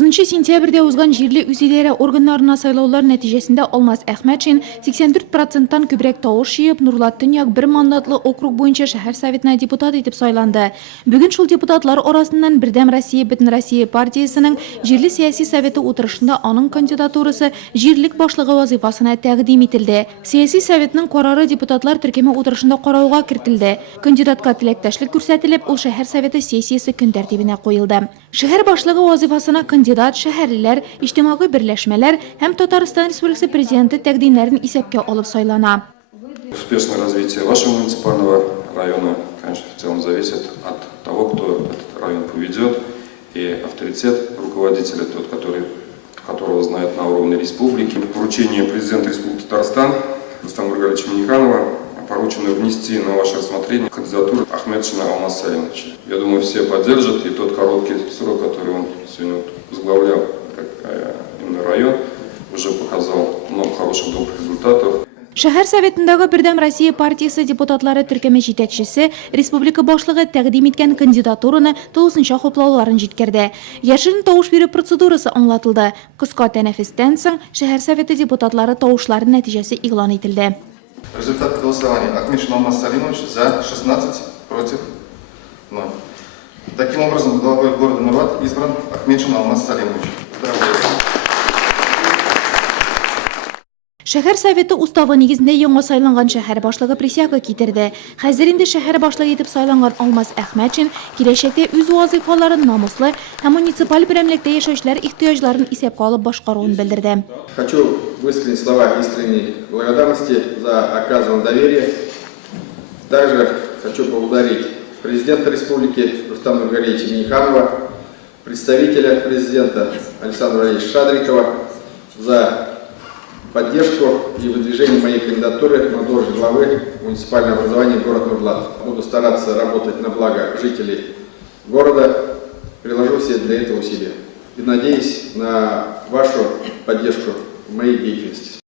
9 сентябрьдә узган җирле үзидарә органнарына сайлаулар нәтиҗәсендә Алмаз Әхмәтшин 84%-тан күбрәк тавыш җыеп, Нурлат Төньяк бер мандатлы округ буенча шәһәр советына депутат итеп сайланды. Бүген шул депутатлар арасыннан Бердәм Россия Бөтен Россия партиясының җирле сияси советы утырышында аның кандидатурасы җирлек башлыгы вазифасына тәкъдим ителде. Сияси советның карары депутатлар төркеме утырышында карауга кертелде. Кандидатка теләктәшлек күрсәтелеп, ул шәһәр советы сессиясе көн тәртибенә куелды. Шәһәр башлыгы вазифасына кандидат, шәһәрлеләр, иҗтимагый берләшмәләр һәм Татарстан Республикасы президенты тәкъдимнәрен исәпкә алып сайлана. Успешное развитие вашего муниципального района, конечно, в целом зависит от того, кто этот район поведет, и авторитет руководителя, тот, которого знают на уровне республики. Поручение президента Республики Татарстан Рустама Нургалиевича Минниханова поручено внести на ваше рассмотрение кандидатуру Ахметшина Алмаза Салимовича. Я думаю, все поддержат, и тот короткий срок, который он сегодня возглавлял, как именно район, уже показал много хороших добрых результатов. Шәһәр советындагы Бердәм Россия партиясе депутатлары төркеме җитәкчесе республика башлыгы тәкъдим иткән кандидатураны тулысынча хуплауларын җиткерде. Яшерен тавыш бирү процедурасы аңлатылды. Кыска тәнәфестән соң шәһәр советы депутатлары тавышлары нәтиҗәсе игълан ителде. Результат голосования. Ахметшин Алмаз Салимович за 16, против 0. Таким образом, главой города Нурлат избран Ахметшин Алмаз Салимович. Поздравляю. Шәһәр советы уставы нигезендә яңа сайланган шәһәр башлыгы присяга китерде. Хәзер инде шәһәр башлыгы итеп сайланган Алмаз Әхмәтшин киләчәктә үз вазифаларын намуслы һәм муниципаль берәмлектә яшәүчеләр ихтыяҗларын исәпкә алып башкаруын белдерде. Хочу высказать слова искренней благодарности за оказанное доверие. Также хочу поблагодарить президента республики Рустама Нургалиевича Минниханова, представителя президента Александра Валерьевича Шадрикова за поддержку и выдвижение моей кандидатуры на должность главы муниципального образования города Нурлат. Буду стараться работать на благо жителей города, приложу все для этого усилия. И надеюсь на вашу поддержку в моей деятельности.